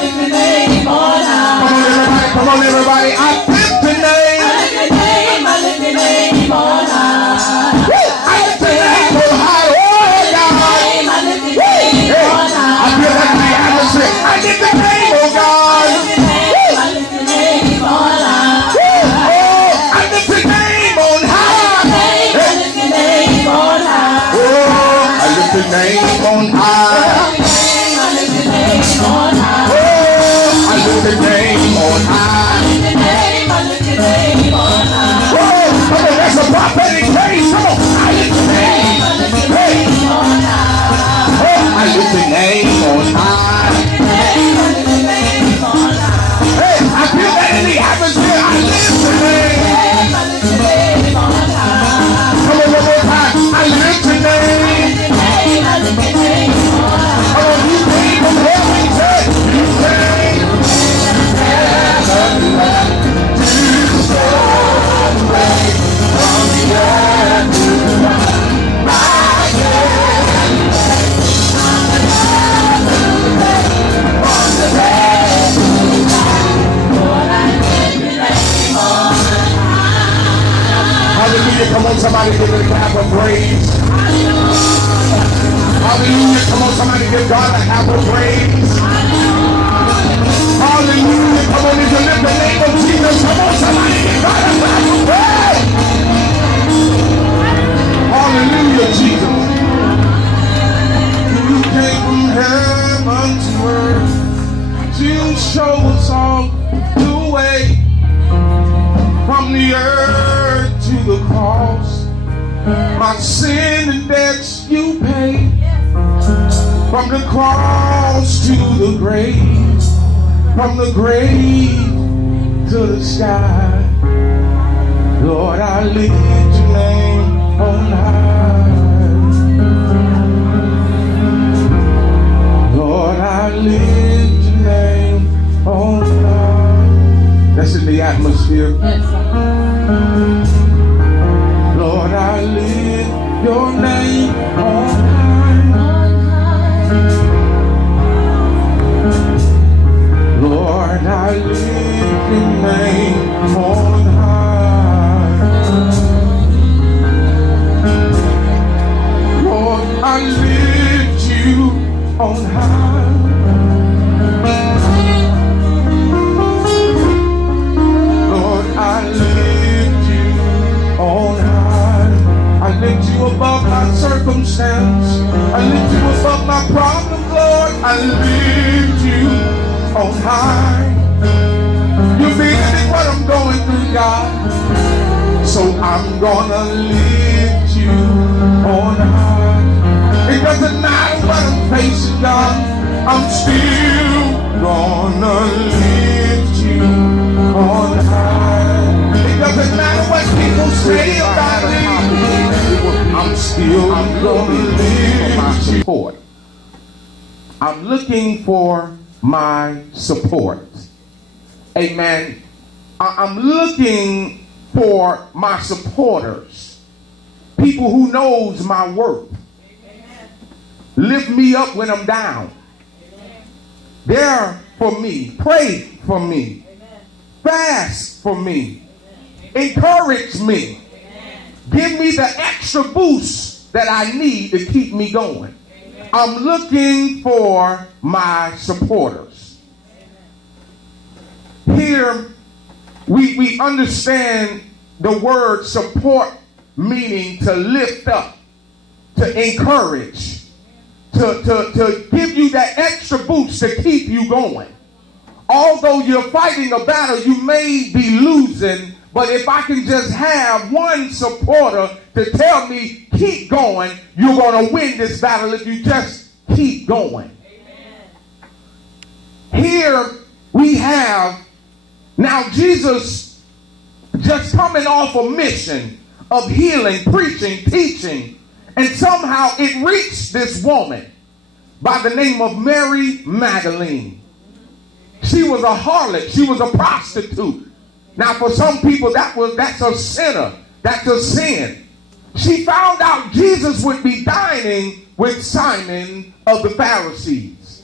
lift your name on high. Come on, everybody. I lift your name. I lift your name. I lift your name on high. I lift your name on high. Oh, God. I lift your name on high. I feel like the atmosphere. I lift the name, oh God. I lift your name on high. Oh, I lift your name on high. I lift your name on high. Oh, I lift your name on high. I lift your name on high. Oh, I lift your name on high. I lift your name on high. Oh, come on, that's a prophetic praise. Come on, I lift your name. I lift your name on high. Oh, I lift your name on high. I lift your name on high. Hey, I feel that in the atmosphere. I lift your name. I lift your name on high. Come on, one more time. I lift your name. I lift your name on high. Come on, you came from heaven. Say, you came from heaven to stone away from the earth to my head. From the bed to the ground. Lord, I lift your name on high. Hallelujah. Come on, somebody give it a clap of praise. Hallelujah. Come on, somebody give God a clap of praise. Hallelujah. Come on, if you lift the name of Jesus, come on, somebody give God a clap of praise. Hallelujah, Jesus. You came from heaven to earth to show us all the way. From the earth to the cross, my sin and debts you paid. From the cross to the grave, from the grave to the sky, Lord, I lift your name on high. Lord, I lift your name on high. That's in the atmosphere. Lord, I lift your name on high. Lord, I lift your name on high. Lord, I lift you on high. Lord, I lift you on high. I lift you above my circumstance. I lift you above my problem, Lord. I lift you on high. You're bigger than what I'm going through, God. So I'm gonna lift you on high. It doesn't matter what I'm facing, God. I'm still gonna lift you on high. It doesn't matter what people say about me. I'm still gonna lift you. Support. I'm looking for my support. Amen. I'm looking for my supporters. People who knows my worth. Amen. Lift me up when I'm down. Amen. There for me. Pray for me. Amen. Fast for me. Amen. Encourage me. Amen. Give me the extra boost that I need to keep me going. Amen. I'm looking for my supporters. Amen. Here we understand the word support, meaning to lift up, to encourage, to give you that extra boost to keep you going. Although you're fighting a battle, you may be losing, but if I can just have one supporter to tell me, keep going, you're going to win this battle if you just keep going. Amen. Here we have, now Jesus just coming off a mission of healing, preaching, teaching, and somehow it reached this woman by the name of Mary Magdalene. She was a harlot. She was a prostitute. Now for some people that's a sinner. That's a sin. She found out Jesus would be dining with Simon of the Pharisees.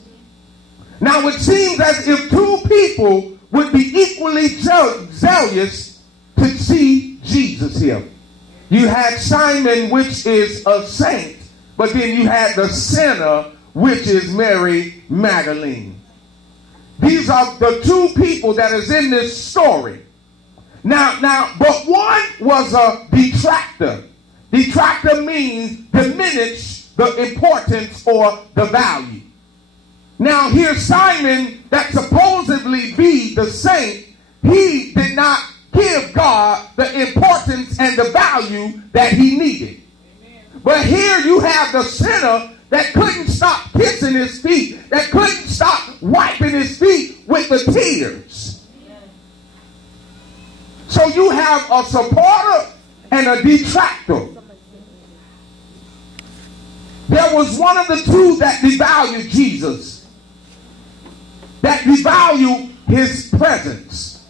Now it seems as if two people would be equally zealous to see Jesus here. You had Simon, which is a saint, but then you had the sinner, which is Mary Magdalene. These are the two people that is in this story. Now, but one was a detractor. Detractor means diminish the importance or the value. Now, here Simon, that supposedly be the saint, he did not give God the importance and the value that he needed. Amen. But here you have the sinner that couldn't stop kissing his feet, that couldn't stop wiping his feet with the tears. Amen. So you have a supporter and a detractor. There was one of the two that devalued Jesus, that devalued his presence.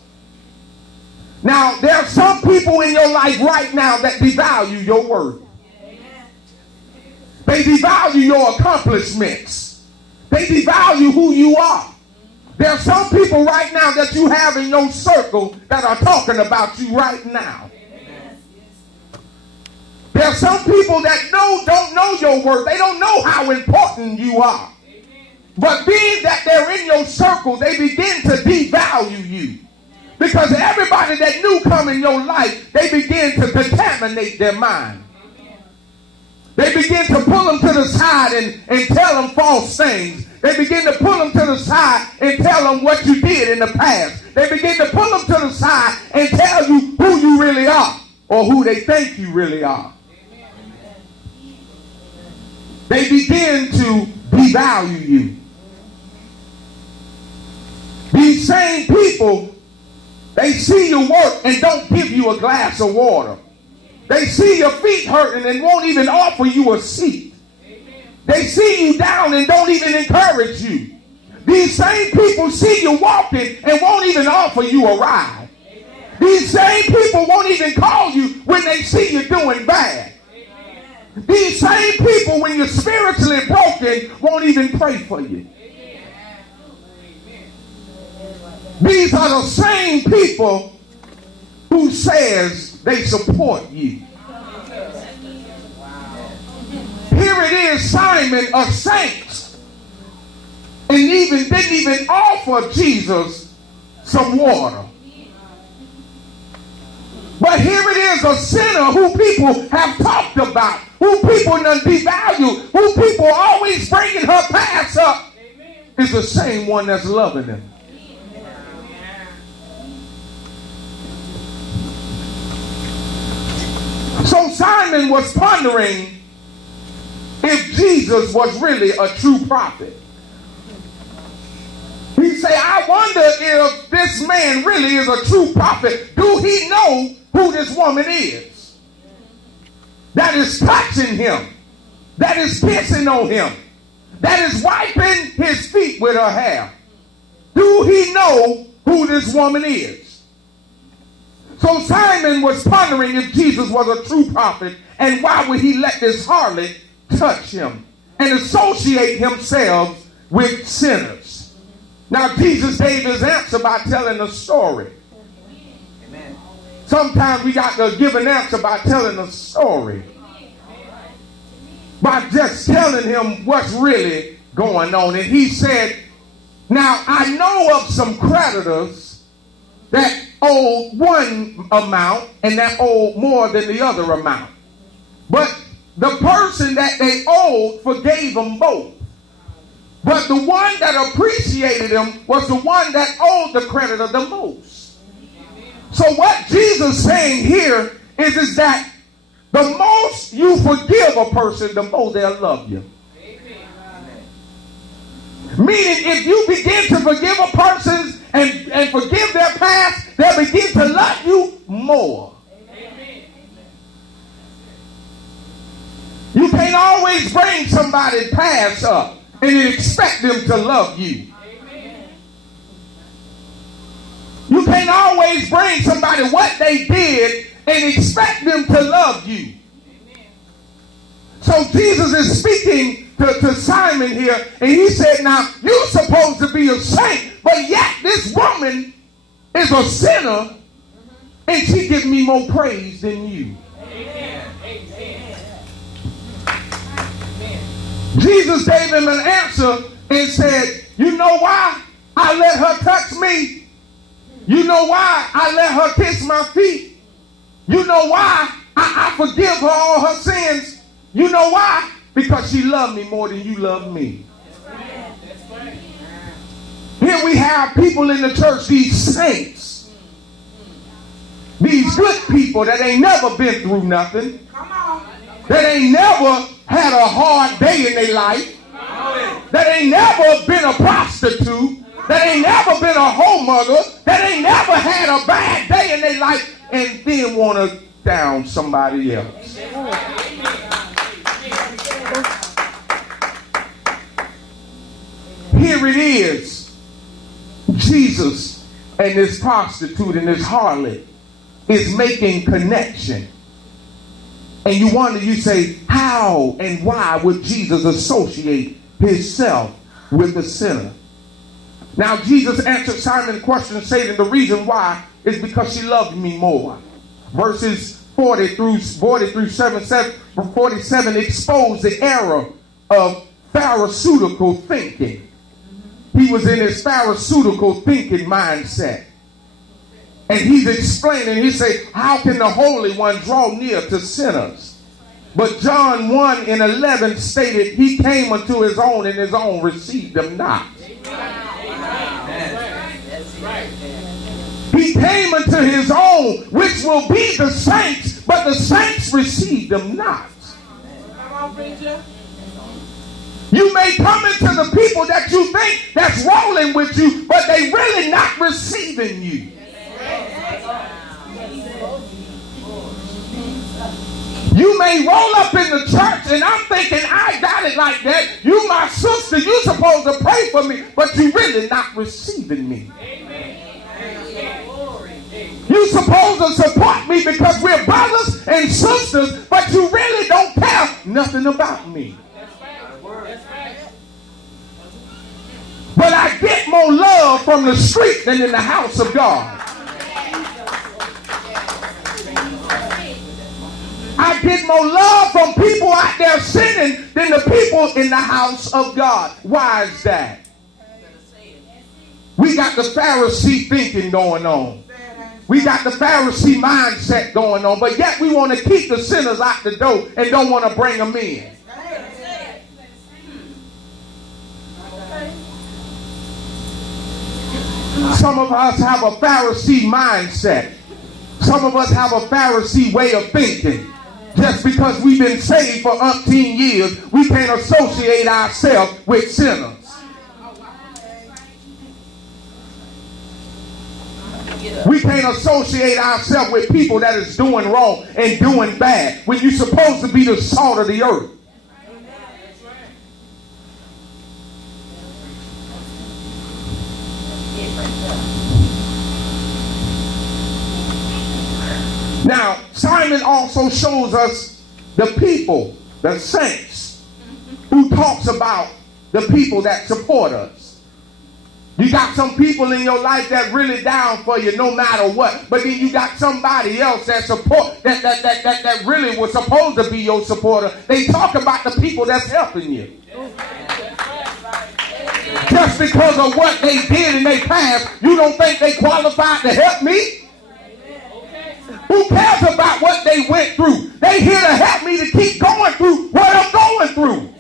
Now, there are some people in your life right now that devalue your worth. They devalue your accomplishments. They devalue who you are. There are some people right now that you have in your circle that are talking about you right now. There are some people that don't know your worth. They don't know how important you are. But being that they're in your circle, they begin to devalue you. Because everybody that knew come in your life, they begin to contaminate their mind. They begin to pull them to the side and tell them false things. They begin to pull them to the side and tell them what you did in the past. They begin to pull them to the side and tell you who you really are or who they think you really are. They begin to devalue you. These same people, they see your work and don't give you a glass of water. They see your feet hurting and won't even offer you a seat. They see you down and don't even encourage you. These same people see you walking and won't even offer you a ride. These same people won't even call you when they see you doing bad. These same people, when you're spiritually broken, won't even pray for you. These are the same people who says they support you. Here it is, Simon, a saint, and didn't even offer Jesus some water. But here it is, a sinner who people have talked about, who people devalue, who people always bringing her past up, is the same one that's loving him. So Simon was pondering if Jesus was really a true prophet. He said, I wonder if this man really is a true prophet. Do he know who this woman is? That is touching him. That is kissing on him. That is wiping his feet with her hair. Do he know who this woman is? So Simon was pondering if Jesus was a true prophet, and why would he let this harlot touch him and associate himself with sinners? Now Jesus gave his answer by telling a story. Amen. Sometimes we got to give an answer by telling a story. By just telling him what's really going on. And he said, now I know of some creditors that owe one amount and that owe more than the other amount. But the person that they owed forgave them both. But the one that appreciated him was the one that owed the creditor the most. So what Jesus is saying here is that the most you forgive a person, the more they'll love you. Meaning, if you begin to forgive a person and forgive their past, they'll begin to love you more. Amen. You can't always bring somebody's past up and expect them to love you. Amen. You can't always bring somebody what they did and expect them to love you. Amen. So Jesus is speaking to Simon here, and he said, now, you're supposed to be a saint, but yet this woman is a sinner, and she gives me more praise than you. Amen. Jesus gave him an answer and said, you know why I let her touch me? You know why I let her kiss my feet? You know why I forgive her all her sins? You know why? Because she loved me more than you love me. That's right. Here we have people in the church, these saints, these good people that ain't never been through nothing, that ain't never had a hard day in their life, that ain't never been a prostitute, that ain't never been a homemonger, that ain't never had a bad day in their life, and then want to down somebody else. Here it is. Jesus and this prostitute and this harlot is making connection. And you wonder, you say, how and why would Jesus associate himself with the sinner? Now, Jesus answered Simon's question, saying the reason why is because she loved me more. Verses 40 through 47 expose the error of Pharisaical thinking. He was in his Pharisaical thinking mindset. And he's explaining, he said, how can the Holy One draw near to sinners? But John 1:11 stated, he came unto his own, and his own received him not. He came unto his own, which will be the saints, but the saints received him not. You may come into the people that you think that's rolling with you, but they really not receiving you. You may roll up in the church and I'm thinking, I got it like that. You my sister, you supposed to pray for me, but you really not receiving me. You supposed to support me because we're brothers and sisters, but you really don't care nothing about me. But I get more love from the street than in the house of God. I get more love from people out there sinning than the people in the house of God. Why is that? We got the Pharisee thinking going on. We got the Pharisee mindset going on. But yet we want to keep the sinners out the door and don't want to bring them in. Some of us have a Pharisee mindset. Some of us have a Pharisee way of thinking. Just because we've been saved for umpteen years, we can't associate ourselves with sinners. We can't associate ourselves with people that is doing wrong and doing bad when you're supposed to be the salt of the earth. Now, Simon also shows us the people, the saints, who talks about the people that support us. You got some people in your life that really down for you no matter what. But then you got somebody else that support that really was supposed to be your supporter. They talk about the people that's helping you. Just because of what they did in their past, you don't think they qualified to help me? Who cares about what they went through? They here to help me to keep going through what I'm going through.